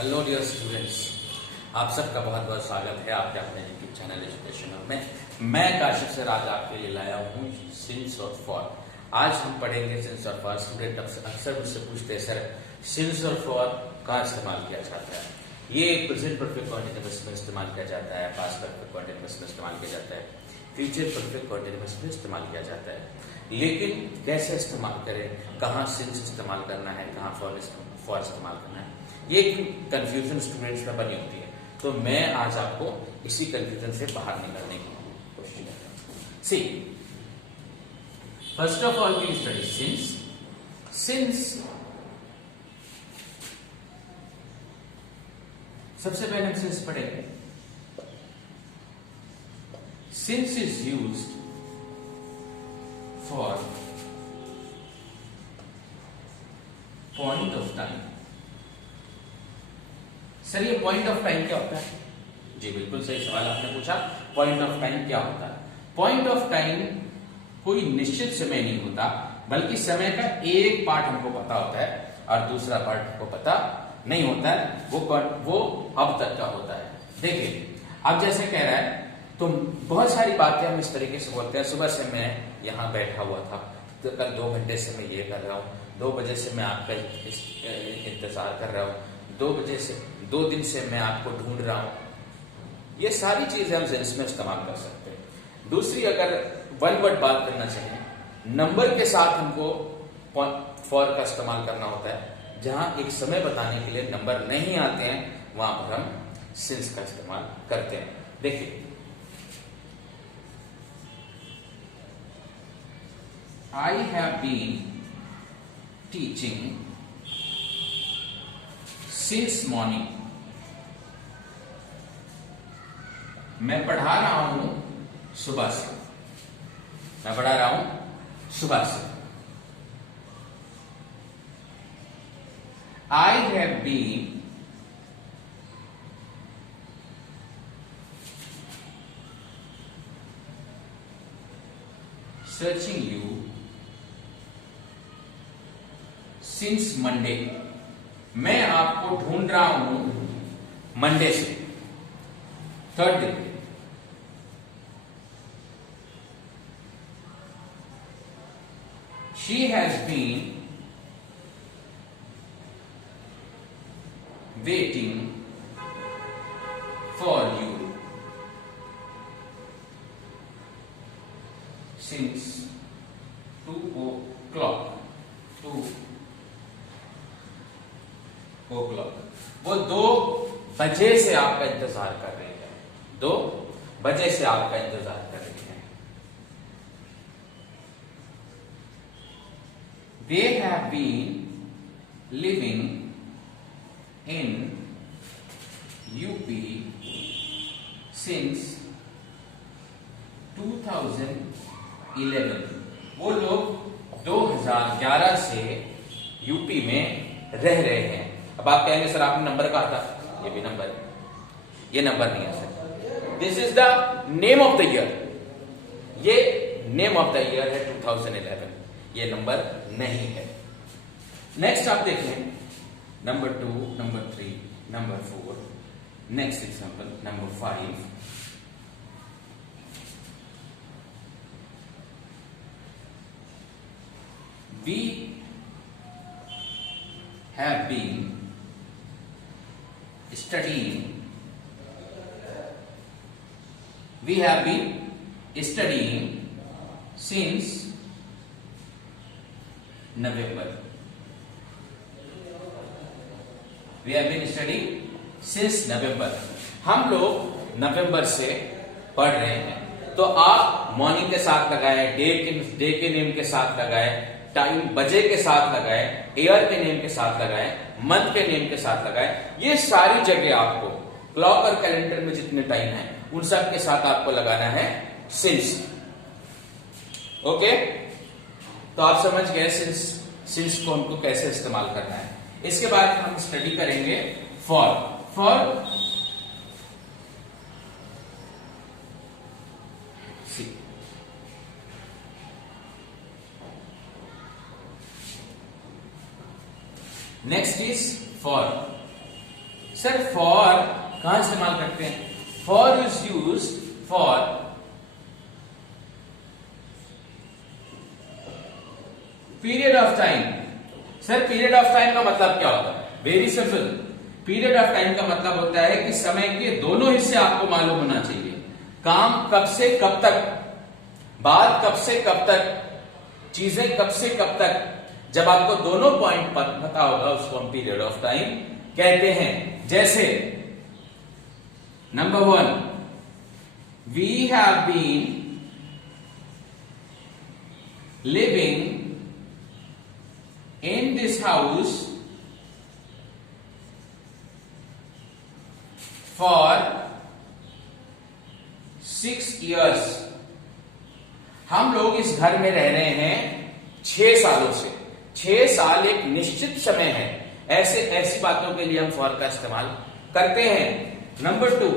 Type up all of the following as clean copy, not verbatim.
Hello dear students, आप सबका बहुत बहुत स्वागत है आपके अपने यूट्यूब चैनल एजुकेशनल में। मैं काशिफ सर आज आपके लिए लाया हूँ सिंस और फॉर। आज हम पढ़ेंगे सिंस और फॉर। स्टूडेंट अक्सर मुझसे पूछते हैं सर सिंस और फॉर कहाँ इस्तेमाल किया जाता है। ये प्रेजेंट परफेक्ट कॉन्टिन्यूअस में इस्तेमाल किया जाता है, पास्ट परफेक्ट कॉन्टिन्यूअस में इस्तेमाल किया जाता है, फ्यूचर परफेक्ट कॉन्टिन्यूअस में इस्तेमाल किया जाता है। लेकिन कैसे इस्तेमाल करें, कहाँ सिंस इस्तेमाल करना है, कहाँ फॉर इस्तेमाल करना है, ये कंफ्यूजन स्टूडेंट्स में बनी होती है। तो मैं आज आपको इसी कंफ्यूजन से बाहर निकलने की कोशिश करता हूं। See, first of all we study since. Since सबसे पहले हम सिंस पढ़ेंगे। Since is used for point of time. Sir ये पॉइंट ऑफ टाइम क्या होता है? जी बिल्कुल सही सवाल आपने पूछा। पॉइंट ऑफ टाइम क्या होता है? पॉइंट ऑफ टाइम कोई निश्चित समय नहीं होता, बल्कि समय का एक पार्ट हमको पता होता है और दूसरा पार्ट हमको पता नहीं होता है। वो अब तक का होता है। देखिए, अब जैसे कह रहा है तो बहुत सारी बातें हम इस तरीके से बोलते हैं। सुबह से मैं यहाँ बैठा हुआ था, तो कल 2 घंटे से मैं ये कर रहा हूँ, 2 बजे से मैं आपका इंतजार कर रहा हूँ, 2 दिन से मैं आपको ढूंढ रहा हूं। ये सारी चीजें हम सेंस में इस्तेमाल कर सकते हैं। दूसरी, अगर वन वर्ड बात करना चाहें, नंबर के साथ हमको फॉर का इस्तेमाल करना होता है। जहां एक समय बताने के लिए नंबर नहीं आते हैं, वहां पर हम सिंस का इस्तेमाल करते हैं। देखिए, I have been teaching since morning. मैं पढ़ा रहा हूं सुबह से। मैं पढ़ा रहा हूं सुबह से। I have been searching you since Monday. मैं आपको ढूंढ रहा हूं मंडे से, third day. She has been waiting for you since 2 o'clock. 2 o'clock. वो 2 बजे से आपका इंतजार कर रहे हैं। 2 बजे से आपका इंतजार कर रहे हैं। They have been living in UP since 2011. वो लोग 2011 से यूपी में रह रहे हैं। अब आप कहेंगे सर आपने नंबर कहा था, ये भी नंबर है, ये नंबर नहीं है sir. This is the name of the year. ये नेम ऑफ द ईयर है 2011, ये नंबर नहीं है। नेक्स्ट आप देखें, number 2, number 3, number 4। Next example number 5। We have been studying. We have been studying since November. We have been studying since November. हम लोग नवंबर से पढ़ रहे हैं। तो आप मॉर्निंग के साथ लगाए, डे के नेम के साथ लगाए, टाइम बजे के साथ लगाए, ईयर के नेम के साथ लगाए, मंथ के नेम के साथ लगाए। ये सारी जगह आपको क्लॉक और कैलेंडर में जितने टाइम है उन सब के साथ आपको लगाना है सिंस। ओके, तो आप समझ गए सिंस को हमको कैसे इस्तेमाल करना है। इसके बाद हम स्टडी करेंगे for. Next is for. Sir for कहां इस्तेमाल करते हैं? For is used for period of time. Sir period of time का मतलब क्या होता है? Very simple, period of time का मतलब होता है कि समय के दोनों हिस्से आपको मालूम होना चाहिए। काम कब से कब तक, बात कब से कब तक, चीजें कब से कब तक। जब आपको दोनों पॉइंट पता होगा उसको हम पीरियड ऑफ टाइम कहते हैं। जैसे number 1, we have been living in this house for 6 years। हम लोग इस घर में रह रहे हैं 6 सालों से। 6 साल एक निश्चित समय है। ऐसी बातों के लिए हम फॉर का इस्तेमाल करते हैं। Number 2,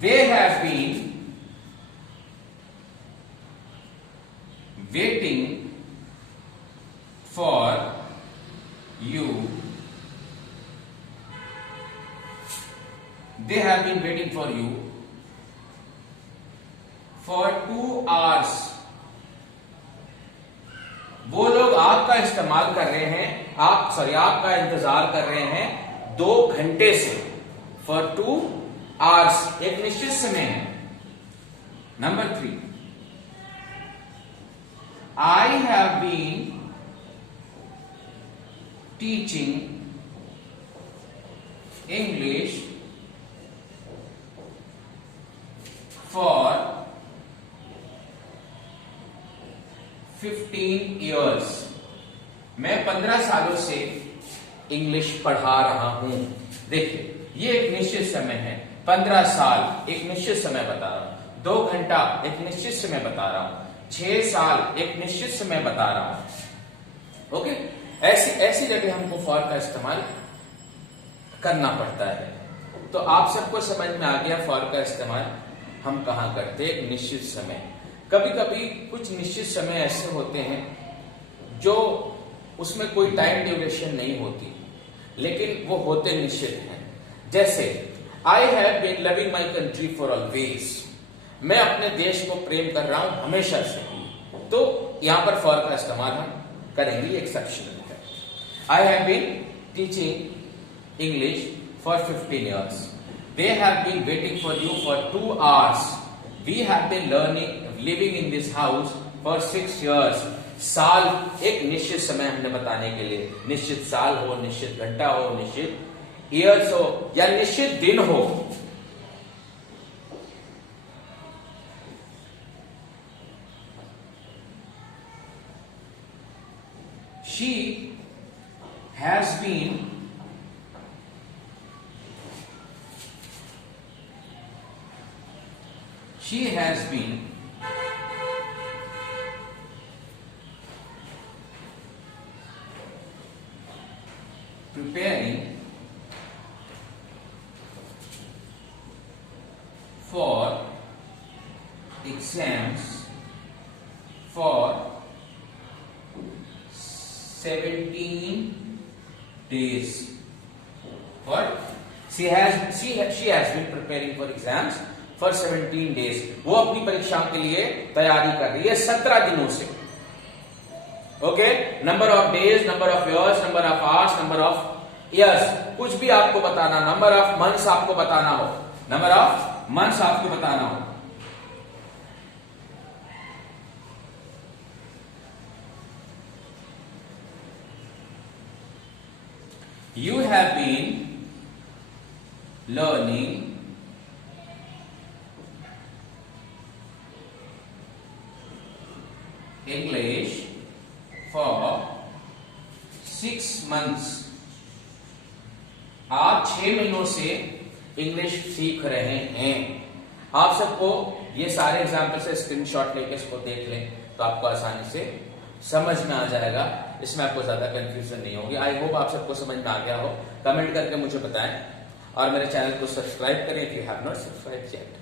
they have been waiting for you, they have been waiting for you for 2 hours। वो लोग आपका इस्तेमाल कर रहे हैं, आपका इंतजार कर रहे हैं 2 घंटे से। for 2 hours एक निश्चित समय है। Number 3, I have been teaching English for 15 years। मैं 15 सालों से इंग्लिश पढ़ा रहा हूं। देखिए ये एक निश्चित समय है। 15 साल एक निश्चित समय बता रहा हूं, 2 घंटा एक निश्चित समय बता रहा हूं, 6 साल एक निश्चित समय बता रहा हूं। ओके, ऐसी जगह हमको फॉर का इस्तेमाल करना पड़ता है। तो आप सबको समझ में आ गया फॉर का इस्तेमाल हम कहां करते हैं? एक निश्चित समय। कभी कभी कुछ निश्चित समय ऐसे होते हैं जो उसमें कोई टाइम ड्यूरेशन नहीं होती, लेकिन वो होते निश्चित हैं। जैसे I have been loving my country for always. मैं अपने देश को प्रेम कर रहा हूं हमेशा से। तो यहां पर फॉर का इस्तेमाल हम करेंगे, एक्सेप्शनल है। I have been teaching English for 15 years। They have been waiting for you for 2 hours। We have been living in this house for 6 years। साल एक निश्चित समय हमने बताने के लिए, निश्चित साल हो, निश्चित घंटा हो, निश्चित ईयर्स हो या निश्चित दिन हो। She has been preparing for exams for 17 days। What? She has been preparing for exams for 17 days। वो अपनी परीक्षाओं के लिए तैयारी कर रही है 17 दिनों से। Okay, number of days, number of years, number of hours, number of years, कुछ भी आपको बताना, नंबर ऑफ मंथ्स आपको बताना हो, नंबर ऑफ मंथ्स आपको बताना हो। You have been learning English for 6 months। आप 6 महीनों से इंग्लिश सीख रहे हैं। आप सबको ये सारे एग्जाम्पल से स्क्रीनशॉट लेके इसको देख लें तो आपको आसानी से समझ में आ जाएगा। इसमें आपको ज्यादा कंफ्यूजन नहीं होगी। आई होप आप सबको समझ में आ गया हो। कमेंट करके मुझे बताएं और मेरे चैनल को सब्सक्राइब करें if you have not subscribe yet.